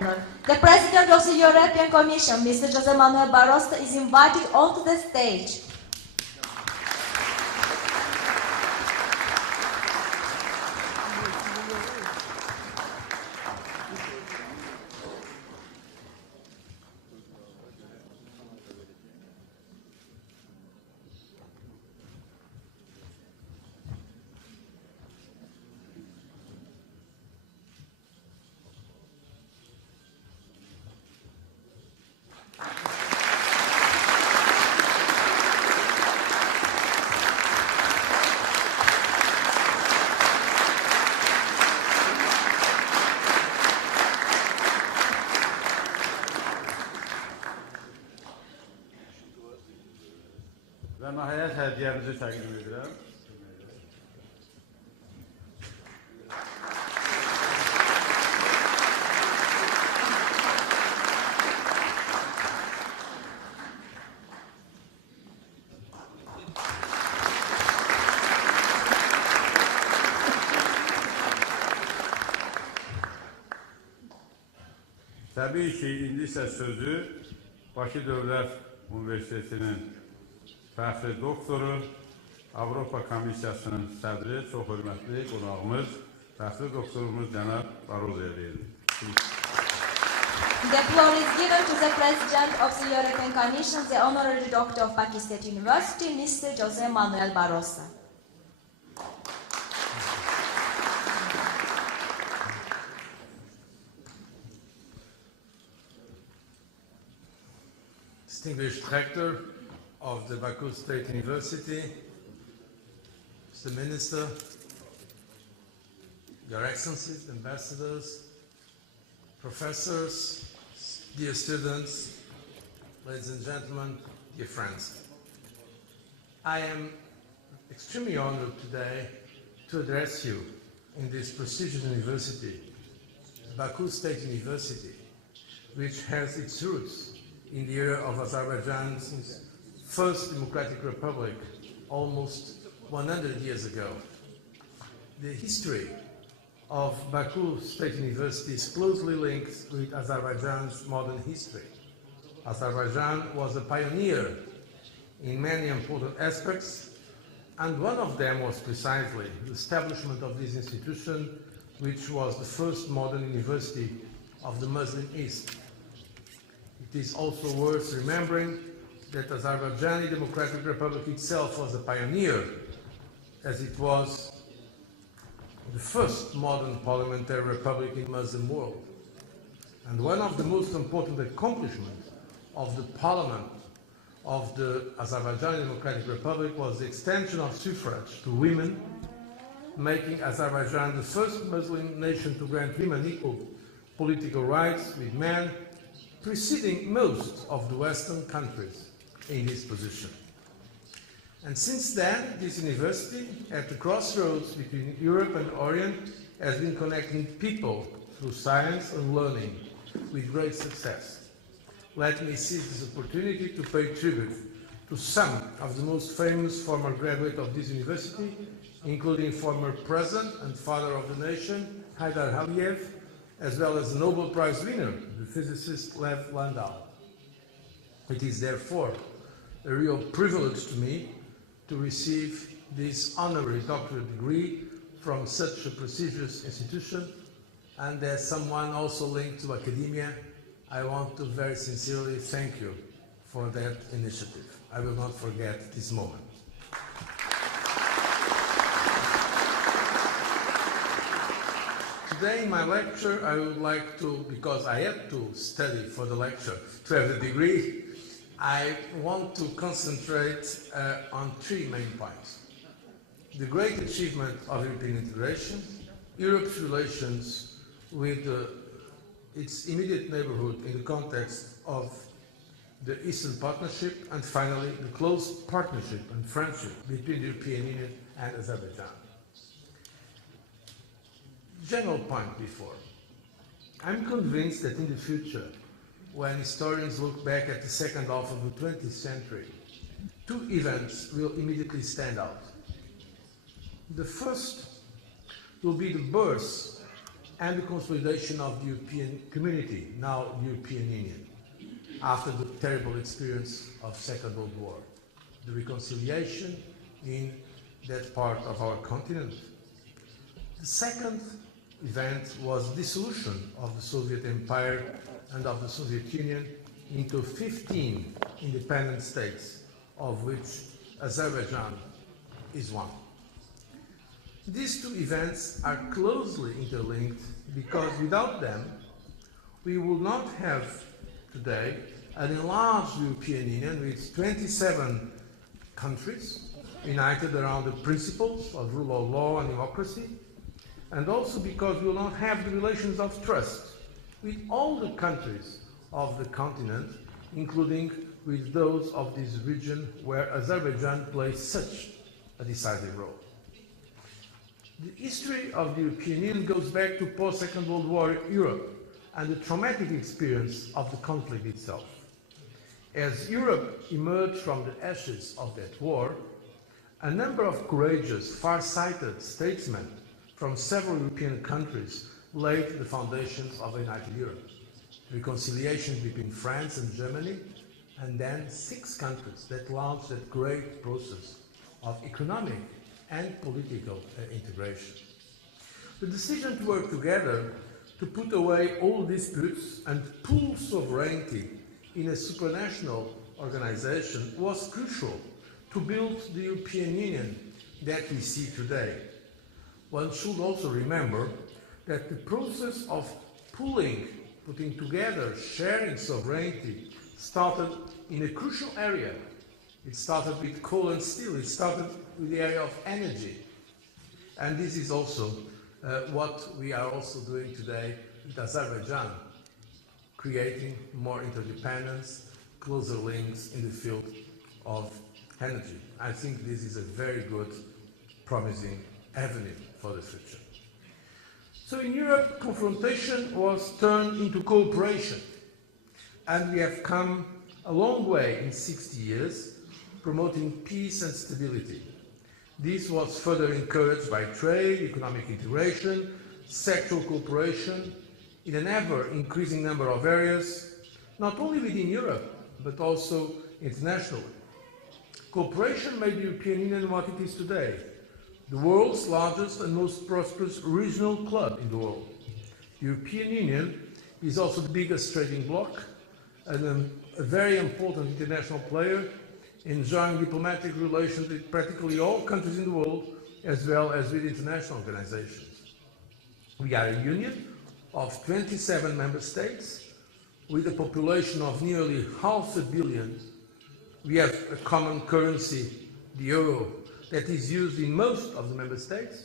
The President of the European Commission, Mr. José Manuel Barroso, is invited onto the stage. Və nəhayət hədiyyəmizi təqdim edirəm. Təbii ki, indi isə sözü Bakı Dövlət Universitetinin fəxri doktoru, Avropa Komissiyasının sədri, çox hörmətli qonağımız, fəxri doktorumuz cənab Barroso'ya verilir. The floor is given to the President of the European Commission, the Honorary Doctor of Baku State University, Mr. José Manuel Barroso. Distinguished Rector of the Baku State University, Mr. Minister, Your Excellencies, Ambassadors, Professors, dear students, ladies and gentlemen, dear friends. I am extremely honored today to address you in this prestigious university, Baku State University, which has its roots in the era of Azerbaijan's first democratic republic, almost 100 years ago. The history of Baku State University is closely linked with Azerbaijan's modern history. Azerbaijan was a pioneer in many important aspects, and one of them was precisely the establishment of this institution, which was the first modern university of the Muslim East. It is also worth remembering that Azerbaijani Democratic Republic itself was a pioneer, as it was the first modern parliamentary republic in the Muslim world. And one of the most important accomplishments of the parliament of the Azerbaijani Democratic Republic was the extension of suffrage to women, making Azerbaijan the first Muslim nation to grant women equal political rights with men, preceding most of the Western countries in this position. And since then, this university, at the crossroads between Europe and Orient, has been connecting people through science and learning with great success. Let me seize this opportunity to pay tribute to some of the most famous former graduates of this university, including former President and Father of the Nation, Haydar Aliyev, as well as the Nobel Prize winner, the physicist Lev Landau. It is therefore a real privilege to me to receive this honorary doctorate degree from such a prestigious institution, and as someone also linked to academia, I want to very sincerely thank you for that initiative. I will not forget this moment. Today in my lecture, I would like to, because I had to study for the lecture to have the degree, I want to concentrate on three main points. The great achievement of European integration, Europe's relations with its immediate neighborhood in the context of the Eastern Partnership, and finally, the close partnership and friendship between the European Union and Azerbaijan. General point before. I'm convinced that in the future, when historians look back at the second half of the 20th century, two events will immediately stand out. The first will be the birth and the consolidation of the European community, now the European Union, after the terrible experience of Second World War, the reconciliation in that part of our continent. The second event was dissolution of the Soviet Empire and of the Soviet Union into 15 independent states, of which Azerbaijan is one. These two events are closely interlinked because without them, we would not have today an enlarged European Union with 27 countries united around the principles of rule of law and democracy, and also because we will not have the relations of trust with all the countries of the continent, including with those of this region where Azerbaijan plays such a decisive role. The history of the European Union goes back to post-Second World War Europe and the traumatic experience of the conflict itself. As Europe emerged from the ashes of that war, a number of courageous, far-sighted statesmen from several European countries laid the foundations of a united Europe. Reconciliation between France and Germany, and then 6 countries that launched that great process of economic and political integration. The decision to work together to put away all disputes and pool sovereignty in a supranational organization was crucial to build the European Union that we see today. One should also remember that the process of pooling, putting together, sharing sovereignty started in a crucial area. It started with coal and steel. It started with the area of energy. And this is also what we are also doing today with Azerbaijan, creating more interdependence, closer links in the field of energy. I think this is a very good, promising avenue for the future. So in Europe, confrontation was turned into cooperation, and we have come a long way in 60 years, promoting peace and stability. This was further encouraged by trade, economic integration, sectoral cooperation in an ever-increasing number of areas, not only within Europe, but also internationally. Cooperation made the European Union what it is today, the world's largest and most prosperous regional club in the world. The European Union is also the biggest trading bloc and a very important international player, enjoying diplomatic relations with practically all countries in the world, as well as with international organizations. We are a union of 27 member states, with a population of nearly 500 million. We have a common currency, the euro, that is used in most of the member states,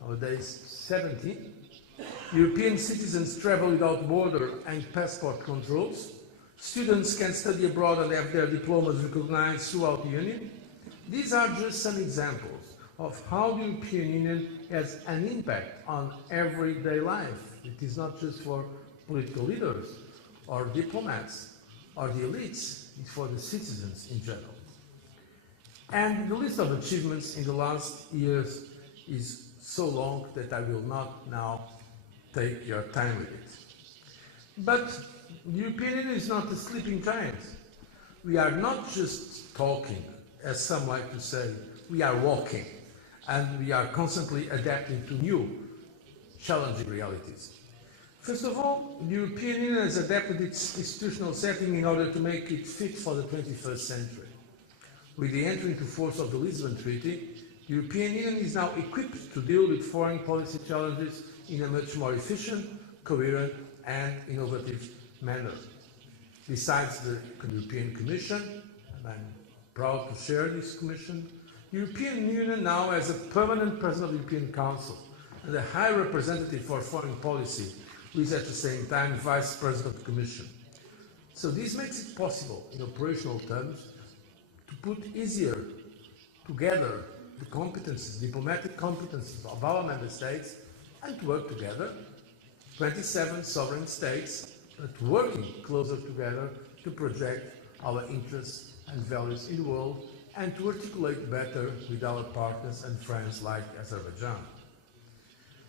nowadays 17. European citizens travel without border and passport controls. Students can study abroad and have their diplomas recognized throughout the Union. These are just some examples of how the European Union has an impact on everyday life. It is not just for political leaders or diplomats or the elites, it's for the citizens in general. And the list of achievements in the last years is so long that I will not now take your time with it. But the European Union is not a sleeping giant. We are not just talking, as some like to say, we are walking, and we are constantly adapting to new, challenging realities. First of all, the European Union has adapted its institutional setting in order to make it fit for the 21st century. With the entry into force of the Lisbon Treaty, the European Union is now equipped to deal with foreign policy challenges in a much more efficient, coherent, and innovative manner. Besides the European Commission, and I'm proud to share this Commission, the European Union now has a permanent President of the European Council and a High Representative for Foreign Policy, who is at the same time Vice President of the Commission. So this makes it possible, in operational terms, to put easier together the competences, diplomatic competences of our member states, and to work together, 27 sovereign states, but working closer together to project our interests and values in the world and to articulate better with our partners and friends like Azerbaijan.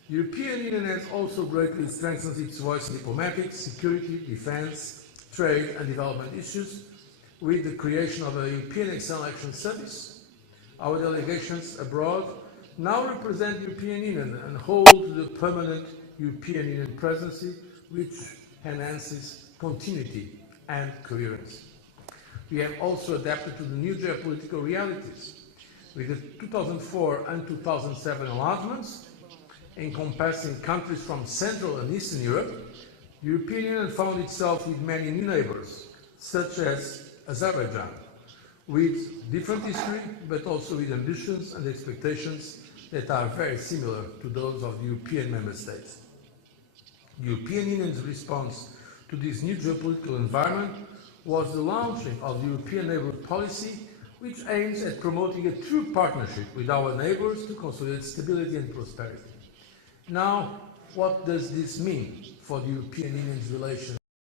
The European Union has also greatly strengthened its voice in diplomatic, security, defense, trade and development issues with the creation of a European External Action Service. Our delegations abroad now represent the European Union and hold the permanent European Union presidency, which enhances continuity and coherence. We have also adapted to the new geopolitical realities. With the 2004 and 2007 enlargements, encompassing countries from Central and Eastern Europe, the European Union found itself with many new neighbours, such as Azerbaijan, with different history, but also with ambitions and expectations that are very similar to those of the European member states. The European Union's response to this new geopolitical environment was the launching of the European Neighbourhood Policy, which aims at promoting a true partnership with our neighbours to consolidate stability and prosperity. Now, what does this mean for the European Union's relations